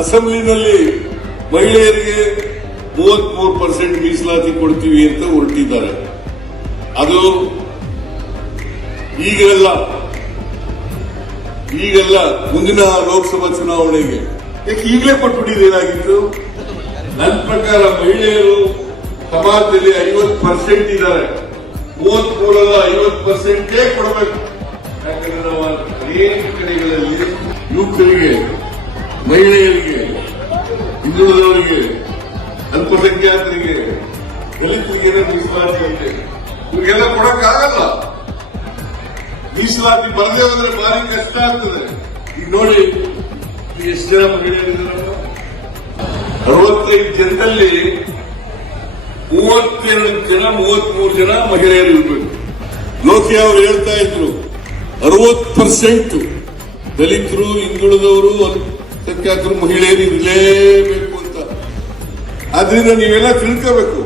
ಅಸೆಂಬ್ಲಿನಲ್ಲಿ ಮಹಿಳೆಯರಿಗೆ 33% ಮೀಸಲಾತಿ ಕೊಡ್ತೀವಿ ಅಂತ ಹೊರಟಿದ್ದಾರೆ. ಅದು ಈಗಲ್ಲ ಮುಂದಿನ ಲೋಕಸಭಾ ಚುನಾವಣೆಗೆ. ಯಾಕೆ ಈಗಲೇ ಕೊಟ್ಬಿಟ್ಟಿದ್ದೇನಾಗಿತ್ತು? ನನ್ನ ಪ್ರಕಾರ ಮಹಿಳೆಯರು ಸಮಾಜದಲ್ಲಿ 50% ಇದ್ದಾರೆ. 33 50% ಕೊಡಬೇಕು. ಯಾಕಂದ್ರೆ ನಾವು ಅನೇಕ ಕಡೆಗಳಲ್ಲಿ ಯುವಕರಿಗೆ, ಮಹಿಳೆಯರಿಗೆ, ಹಿಂದುಳಿದವರಿಗೆ, ಅಲ್ಪಸಂಖ್ಯಾತರಿಗೆ, ದಲಿತರಿಗೆ ಮೀಸಲಾತಿ ಇದೆ. ಇವ್ರಿಗೆಲ್ಲ ಕೊಡಕ್ಕಾಗಲ್ಲ. ಮೀಸಲಾತಿ ಬರದೇ ಹೋದ್ರೆ ಭಾರಿ ಕಷ್ಟ ಆಗ್ತದೆ. ಈಗ ನೋಡಿ, ಎಷ್ಟು ಜನ ಮಹಿಳೆಯರಿದ್ದಾರೆ? 65 ಜನರಲ್ಲಿ 32 ಜನ 33 ಜನ ಮಹಿಳೆಯರು ಇರಬೇಕು. ಲೋಕಿ ಅವರು ಹೇಳ್ತಾ ಇದ್ರು 60% ದಲಿತರು, ಹಿಂದುಳಿದವರು, ಅಲ್ಪಸಂಖ್ಯಾತರು, ಮಹಿಳೆಯರು ಇರಲೇಬೇಕು ಅಂತ. ಆದ್ರಿಂದ ನೀವೆಲ್ಲ ತಿಳ್ಕೋಬೇಕು.